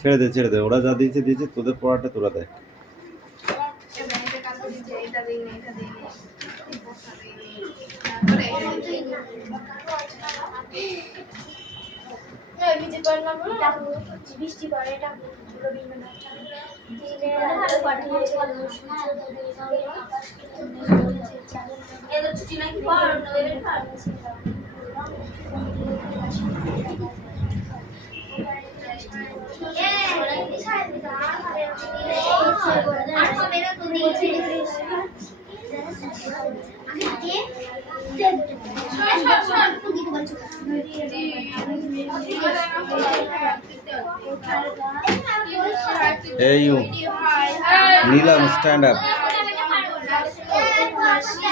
ছেড়ে দে ওরা যা দিয়েছে তোদের পড়াটা তোরা দেখ। বৃষ্টি পড়ে এটা Rabindranath Hey you, Neil stand up.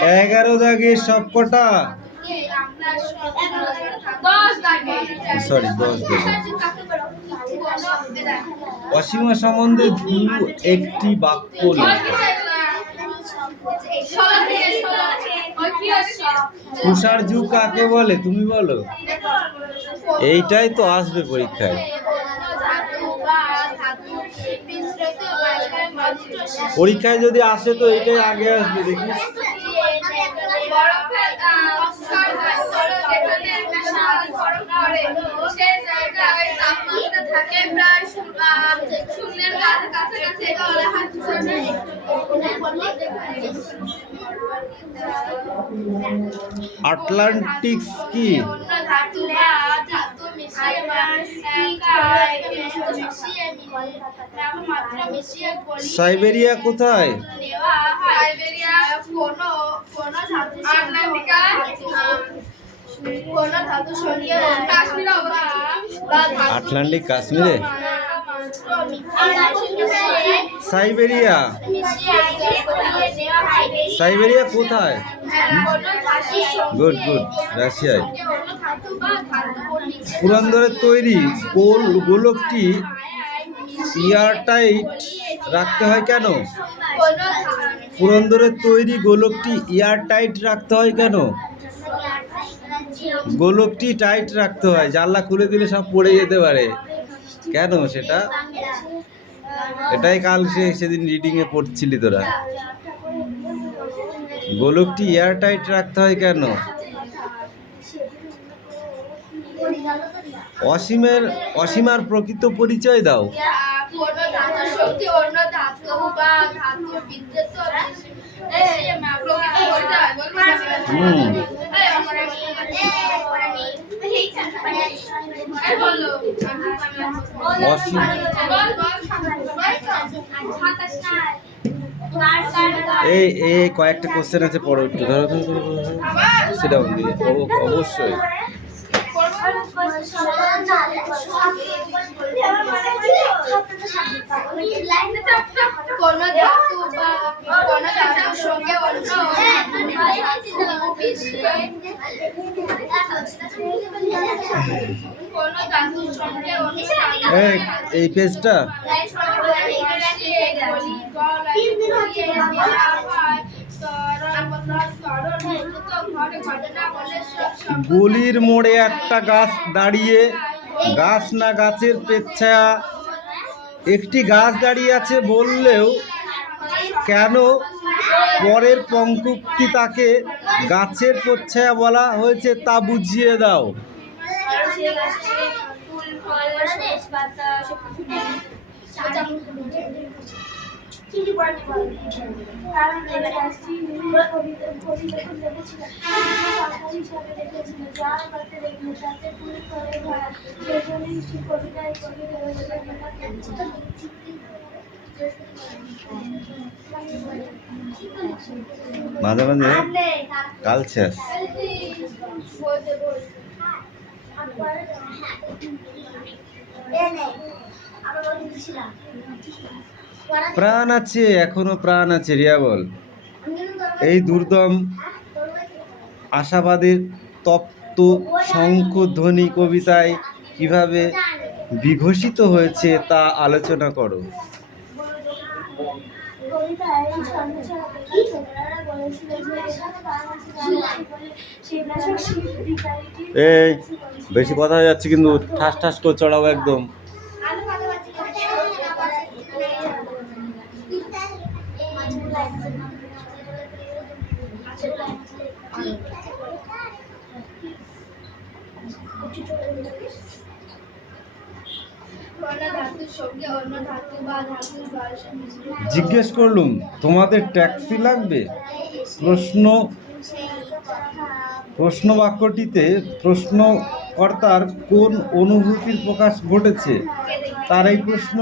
11 দাগে সব কটা, সরি 10 দাগে। অসীমা সম্বন্ধে একটি বাক্য লিখো। তুষার যুগ কাকে বলে তুমি বলো? এইটাই তো আসবে পরীক্ষায়। পরীক্ষায় যদি আসে তো এটাই আগে আসবে দেখিস। আটলান্টিক্স কি? সাইবেরিয়া কোথায়? আটলান্টিক কাশ্মীরে। সাইবেরিয়া, সাইবেরিয়া কোথায়? গুড গুড, রাশিয়ায়। পুরন্দরের তৈরি গোলকটি এয়ারটাইট রাখতে হয় কেন? পুরন্দরের তৈরি গোলকটি এয়ারটাইট রাখতে হয় কেন? গোলকটি টাইট রাখতে হয়, জানলা খুলে দিলে সব পড়ে যেতে পারে। কেন সেটা? এটাই কাল সেদিন রিডিং এ পড়ছিলি তোরা। গোলকটি এয়ারটাইট রাখতে হয় কেন? অসীমার প্রকৃত পরিচয় দাও। এই কয়েকটা কোশ্চেন আছে, পড়ো একটু। ধরো সেটা অবশ্যই। এই পেজটা গলির মোড়ে একটা গাছ দাঁড়িয়ে, গাছ না গাছের পেছায়া একটি গাছ দাঁড়িয়ে আছে বললেও কেন পরের পঙ্ক্তি তাকে গাছের প্রচ্ছায়া বলা হয়েছে তা বুঝিয়ে দাও। মাঝে মাঝে কাল শেষ। প্রাণ আছে, এখনো প্রাণ আছে, রিয়া বল। এই দুর্দম আশাবাদের তপ্ত শঙ্খধ্বনি কবিতায় কিভাবে বিঘোষিত হয়েছে তা আলোচনা করো। এই বেশি কথা হয়ে যাচ্ছে কিন্তু, ঠাস ঠাস করে চড়াবো একদম। জিজ্ঞেস করলুম তোমাদের ট্যাক্সি লাগবে। প্রশ্ন বাক্যটিতে প্রশ্নকর্তার কোন অনুভূতির প্রকাশ ঘটেছে তার এই প্রশ্ন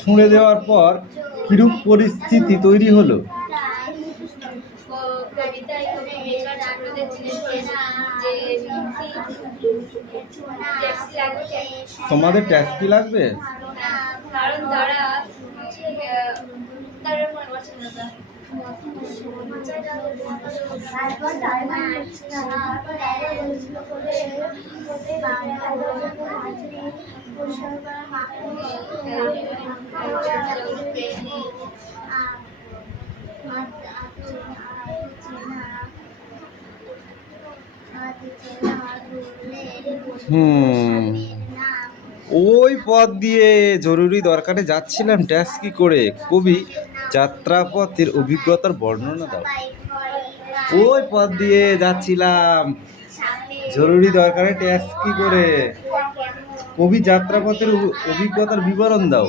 ছুঁড়ে দেওয়ার পর কিরূপ পরিস্থিতি তৈরি হলো? তোমাদের ট্যাক্সি লাগবে? ওই পথ দিয়ে জরুরি দরকারে যাচ্ছিলাম ট্যাক্সি করে। কবি যাত্রাপথের অভিজ্ঞতার বর্ণনা দাও। ওই পথ দিয়ে যাচ্ছিলাম জরুরি দরকারে ট্যাক্সি করে। কবি যাত্রাপথের অভিজ্ঞতার বিবরণ দাও।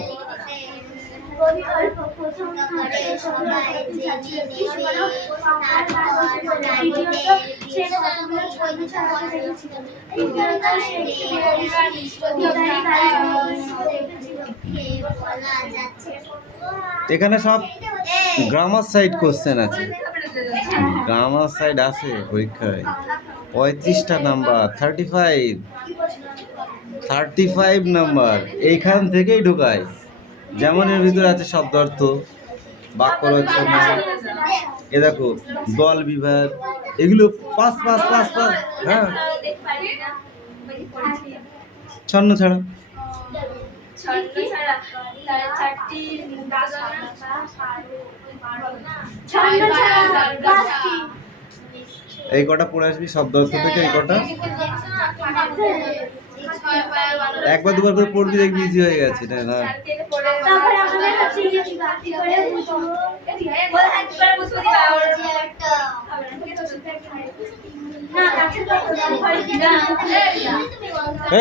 এখানে সব গ্রামার সাইড কোশ্চেন আছে, গ্রামার সাইড আছে পরীক্ষায়। 35টা নাম্বার, 35 নাম্বার এইখান থেকেই ঢোকায়। যেমন এর ভিতরে আছে শব্দার্থ, বাক্য রচনা, এ দেখো দল বিভাগ, এগুলো পাঁচ। হ্যাঁ, ছন্ন ছাড়া এই কটা পড়ে আসবি শব্দার্থ থেকে। এই কটা একবার দুবার করে পড়বি, দেখবি ইজি হয়ে গেছে। না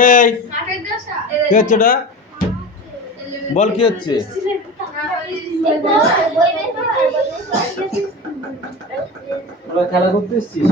এই কি হচ্ছে ওটা? বল কি হচ্ছে? তোরা খেলা করতে এসছিস?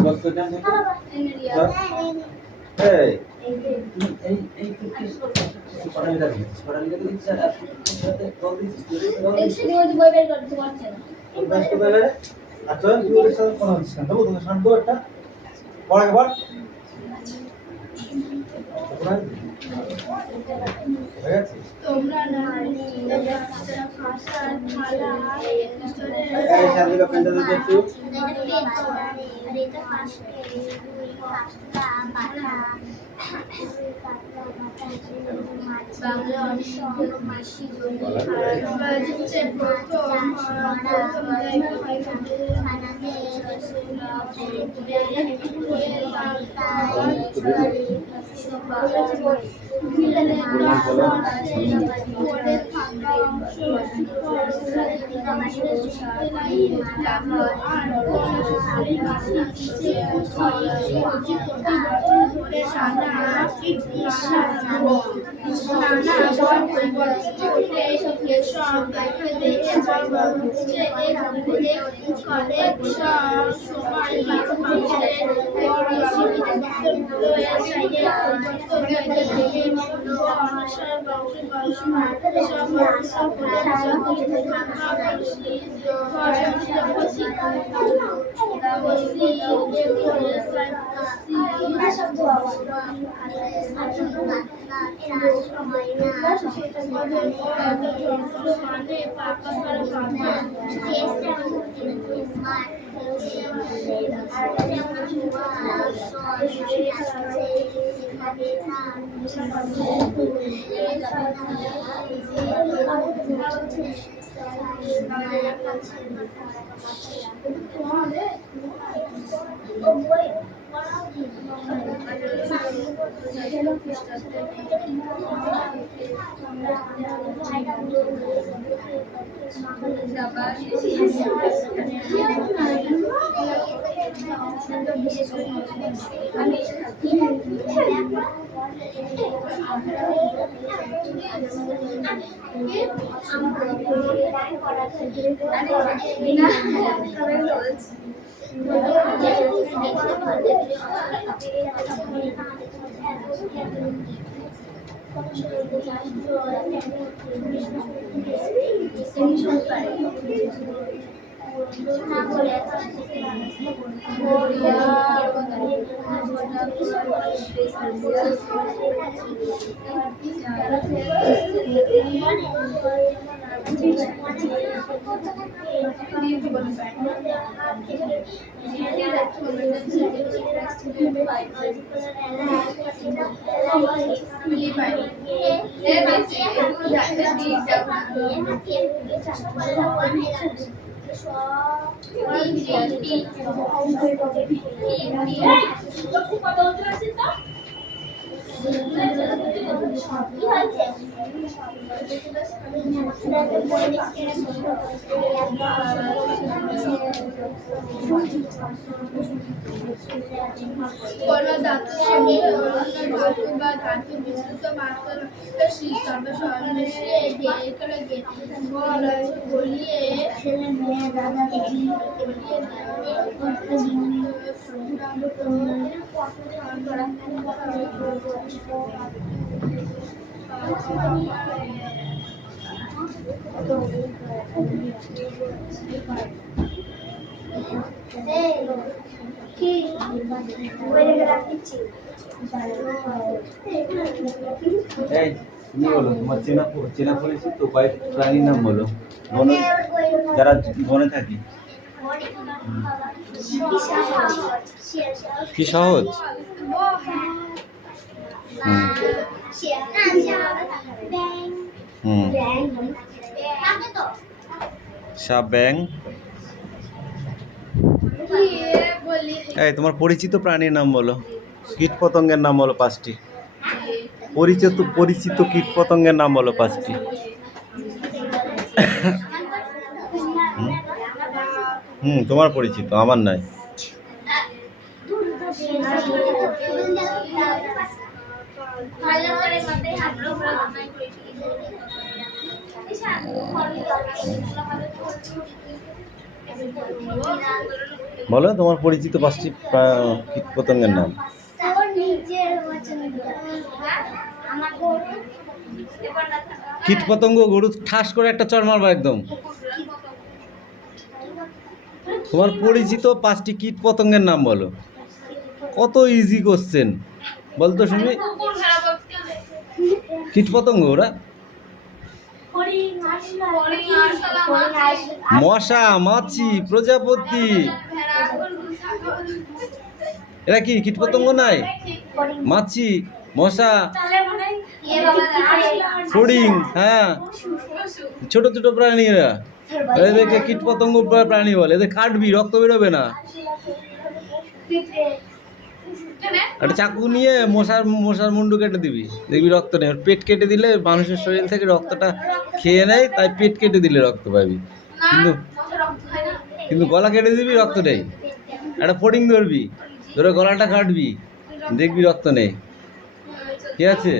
কোনো ধাতুর সঙ্গে অন্য ধাতু বা ধাতু মিশ্রিত মাত্র গলিয়ে এই তুমি বলো, তোমার চেনা পরিচিত কয়েক প্রাণীর নাম বলো, বনে যারা বনে থাকি। কি সহজ? সাপ, ব্যাং। এই তোমার পরিচিত প্রাণীর নাম বলো, কীট পতঙ্গের নাম বলো 5টি। পরিচিত কীট পতঙ্গের নাম বলো 5টি। তোমার পরিচিত, আমার নয়। বলো তোমার পরিচিত 5টি কীট পতঙ্গের নাম। কীট পতঙ্গ, গরু ঠাস করে একটা চড় মারবা একদম। তোমার পরিচিত 5টি কীট পতঙ্গের নাম বলো। কত ইজি কোশ্চেন বলতো শুনি। কীট পতঙ্গ ওরা মশা, মাছি, প্রজাপতি, এরা কি কীট পতঙ্গ নাই? মাছি, মশা, ফড়িং, হ্যাঁ, ছোট ছোট প্রাণী এরা। এদেরকে কীট পতঙ্গ প্রাণী বলে। এদের কাটবি, রক্ত বেরোবে না। একটা চাকু নিয়ে মশার মুন্ডু কেটে দিবি, দেখবি রক্ত নেই। পেট কেটে দিলে মানুষের শরীর থেকে রক্তটা খেয়ে নেয়, তাই পেট কেটে দিলে রক্ত পাবি। কিন্তু গলা কেটে দিবি, রক্ত নেই। একটা ফড়িং ধরবি, ধরে গলাটা কাটবি, দেখবি রক্ত নেই। ঠিক আছে?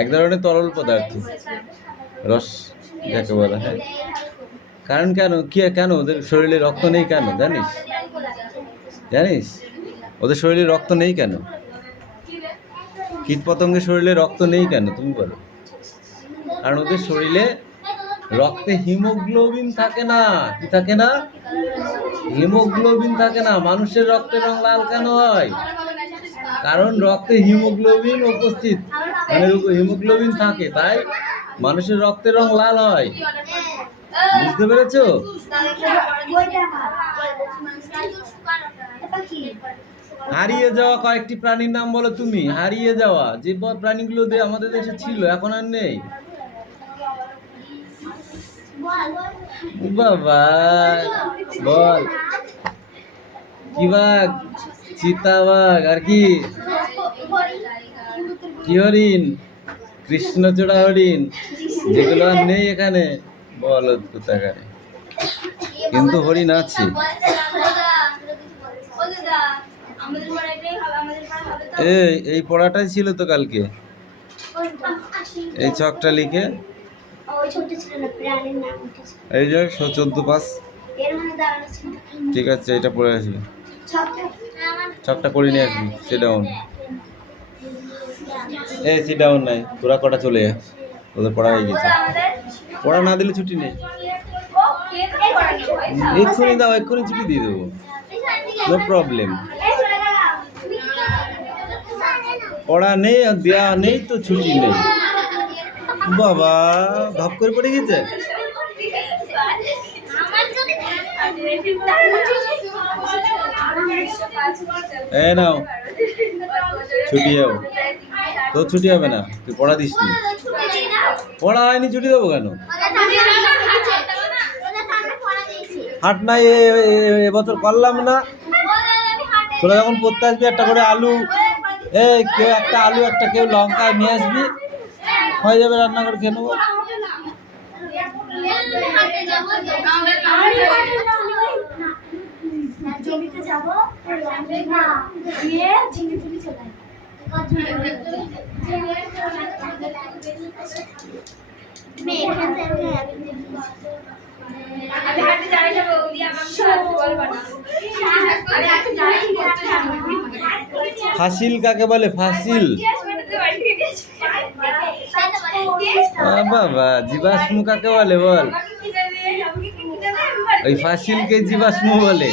এক ধরনের তরল পদার্থ, রস যাকে বলা হয়। কারণ কেন ওদের শরীরে রক্ত নেই কেন জানিস? ওদের শরীরে রক্ত নেই কেন? কীট পতঙ্গের শরীরে রক্ত নেই কেন তুমি বলো? কারণ ওদের শরীরে রক্তে হিমোগ্লোবিন থাকে না। কি থাকে না? হিমোগ্লোবিন থাকে না। মানুষের রক্তের রং লাল কেন হয়? কারণ রক্তে হিমোগ্লোবিন উপস্থিত, মানে হিমোগ্লোবিন থাকে, তাই মানুষের রক্তের রং লাল হয়। বুঝতে পেরেছো? হারিয়ে যাওয়া কয়েকটি প্রাণীর নাম বলো তুমি। হারিয়ে যাওয়া যে প্রাণীগুলো আমাদের দেশে ছিল, এখন আর নেই। বাবা বল কি বাঘ? চিতাবাঘ আর কি? কি হরিণ? কৃষ্ণচূড়া হরিণ, যেগুলো আর নেই এখানে। বল কোথাকারে, কিন্তু হরিণ আছে। এই পড়াটাই ছিল তো কালকে, এই ছকটা লিখে। ওই ছোট ছিল না, প্রাণীর নাম উঠেছে। এই যে 14 এর মানে দাঁড়ানো ছিল। ঠিক আছে, এটা পড়ে আসবি, ছকটা ছকটা করে নিয়ে আসবি। সিট ডাউন, এই সিট ডাউন নাই, তোরা কটা চলে যা, তোদের পড়া হয়ে গেছে। পড়া না দিলে ছুটি নেই, এক্ষুনি দাও, এক্ষুনি ছুটি দিয়ে দেবো, নো প্রবলেম। পড়া নেই আর দেওয়া নেই তো ছুটি নেই। বাবা ভাব করে পড়ে গেছে। এই নাও ছুটি যাও, তোর ছুটি হবে না, তুই পড়া দিস নি। পড়া হয়নি, ছুটি দেবো কেন? হাট নাই এবছর করলাম না। তোরা যখন পড়তে আসবি একটা করে আলু, কেউ একটা আলু, একটা কেউ লঙ্কা নিয়ে আসবি, হয়ে যাবে, রান্না করে খেয়ে নেবো। জমিতে যাবো না, গিয়ে ঝিঙে তুলি চলে আমি হাঁটতে যাই না বৌদি, আমাকে সাথে বলবা না। আমি হাঁটতে যাই না। ফাসিল কাকে বলে? ফাসিল? বাবা জীবাশ্ম কাকে বলে বল? ওই ফাসিলকে জীবাশ্ম বলে।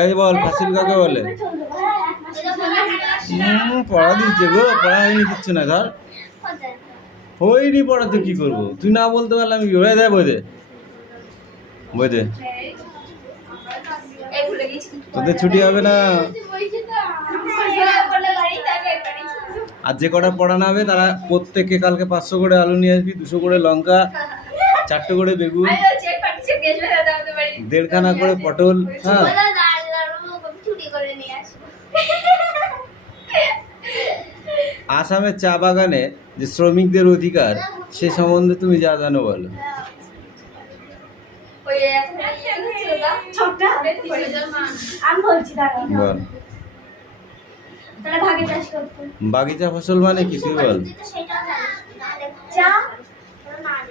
এই বল ফাসিল কাকে বলে? পড়া দিচ্ছে গো, পড়া হয়নি কিচ্ছু না, ধর হয়নি পড়া, তো কি করবো? তুই না বলতে পারলে আমি কি হয়ে দেয়? বই দে, বই দে, তোদের ছুটি হবে না। আর যে কটা পড়ানো হবে তারা প্রত্যেককে কালকে 500 করে আলু নিয়ে আসবি, 200 করে লঙ্কা, 4টে করে বেগুন, 1.5খানা করে পটল। হ্যাঁ, আসামের চা বাগানে যে শ্রমিকদের অধিকার, সে সম্বন্ধে তুমি যা জানো বলো। আমি বলছি দাঁড়াও, বল। তারা ভাগে চাষ করতো। বাগিচা ফসল মানে কি তুই বল? চা,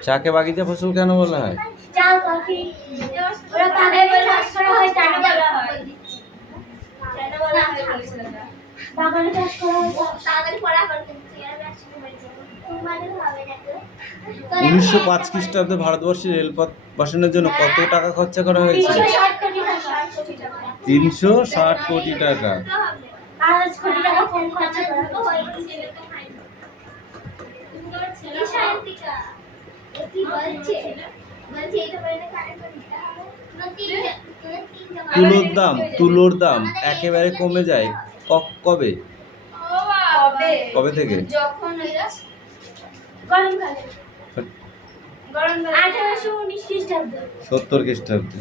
চাকে বাগিচা ফসল কেন বলা হয়? চা, কফি, ওরা বাগানে চাষ করা হয়, কেন বলা হয়? বাগানে চাষ করা হয়, তাড়াতাড়ি পড়া করতে। 1905 খ্রিস্টাব্দে ভারতবর্ষে রেলপথ বসানোর জন্য কত টাকা খরচা করা হয়েছে? 360 কোটি টাকা। 5 কোটি টাকা কম খরচা করা তুলোর দাম একেবারে কমে যায় কবে? কবে থেকে? যখন গরমকালে, 1819 খ্রিস্টাব্দে। 70 খ্রিস্টাব্দে।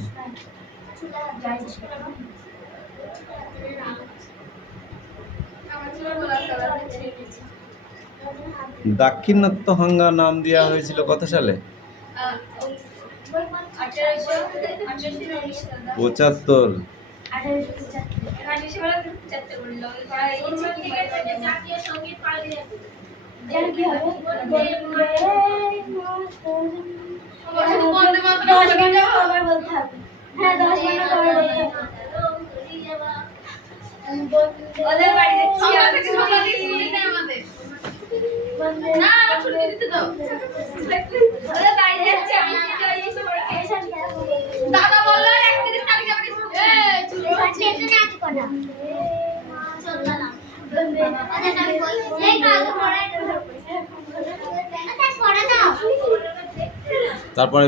দাক্ষিণাত্য হাঙ্গা নাম দেওয়া হয়েছিল কত সালে? 75। ওদের বাড়িতে না ছুটি দিতে দাও, ওদের বাড়ি যাচ্ছে, আমি দাদা বললো 31 তারিখে আবার স্কুল। তারপরে